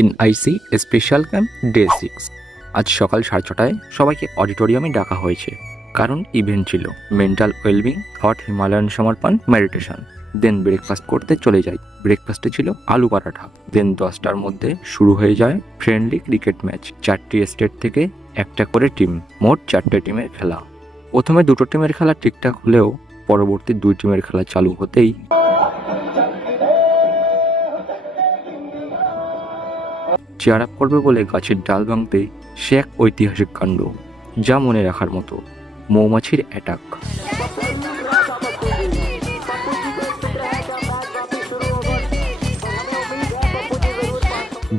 NIC special camp day 6। আজ সকাল 6:30টায় সবাইকে অডিটোরিয়ামে ডাকা হয়েছে, কারণ ইভেন্ট ছিল মেন্টাল ওয়েলবিং, হট হিমালয়ান সমর্পণ, মেডিটেশন। দেন ব্রেকফাস্ট করতে চলে যাই। ব্রেকফাস্টে ছিল আলু পরাঠা। দেন 10টার মধ্যে শুরু হয়ে যায় ফ্রেন্ডলি ক্রিকেট ম্যাচ। 4টি স্টেট থেকে একটা করে টিম, মোট 4টে টিমের খেলা। প্রথমে 2টো টিমের খেলা ঠিকঠাক হলেও পরবর্তী 2 টিমের খেলা চালু হতেই চেয়ার আপ করবে বলে গাছের ডাল ভাঙতে সে এক ঐতিহাসিক কাণ্ড, যা মনে রাখার মতো। মৌমাছির অ্যাটাক।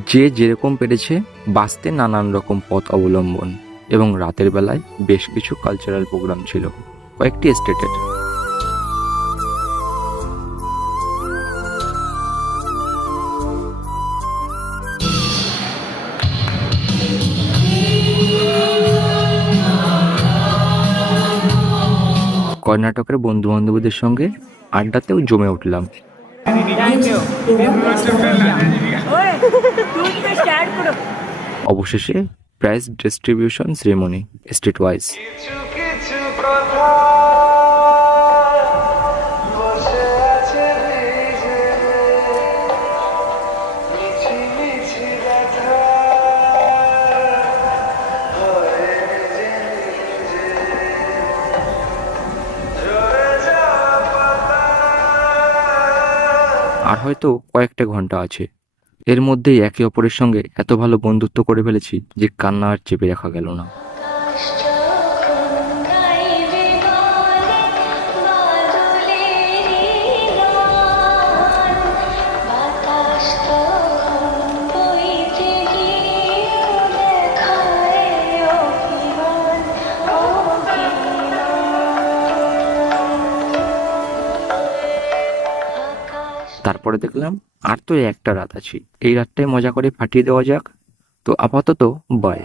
যে যেরকম পেরেছে বাঁচতে নানান রকম পথ অবলম্বন, এবং রাতের বেলায় বেশ কিছু কালচারাল প্রোগ্রাম ছিল কয়েকটি স্টেটের। কর্ণাটকের বন্ধু বান্ধবীদের সঙ্গে আড্ডাতেও জমে উঠলাম। অবশেষে prize distribution ceremony state wise. আর হয়তো কয়েকটা ঘন্টা আছে। এর মধ্যেই একে অপরের সঙ্গে এত ভালো বন্ধুত্ব করে ফেলেছি যে কান্না আর চেপে রাখা গেল না। তারপরে দেখলাম আর তো একটা রাত আছে, এই রাতটাই মজা করে ফাটিয়ে দেওয়া যাক। তো আপাতত বাই।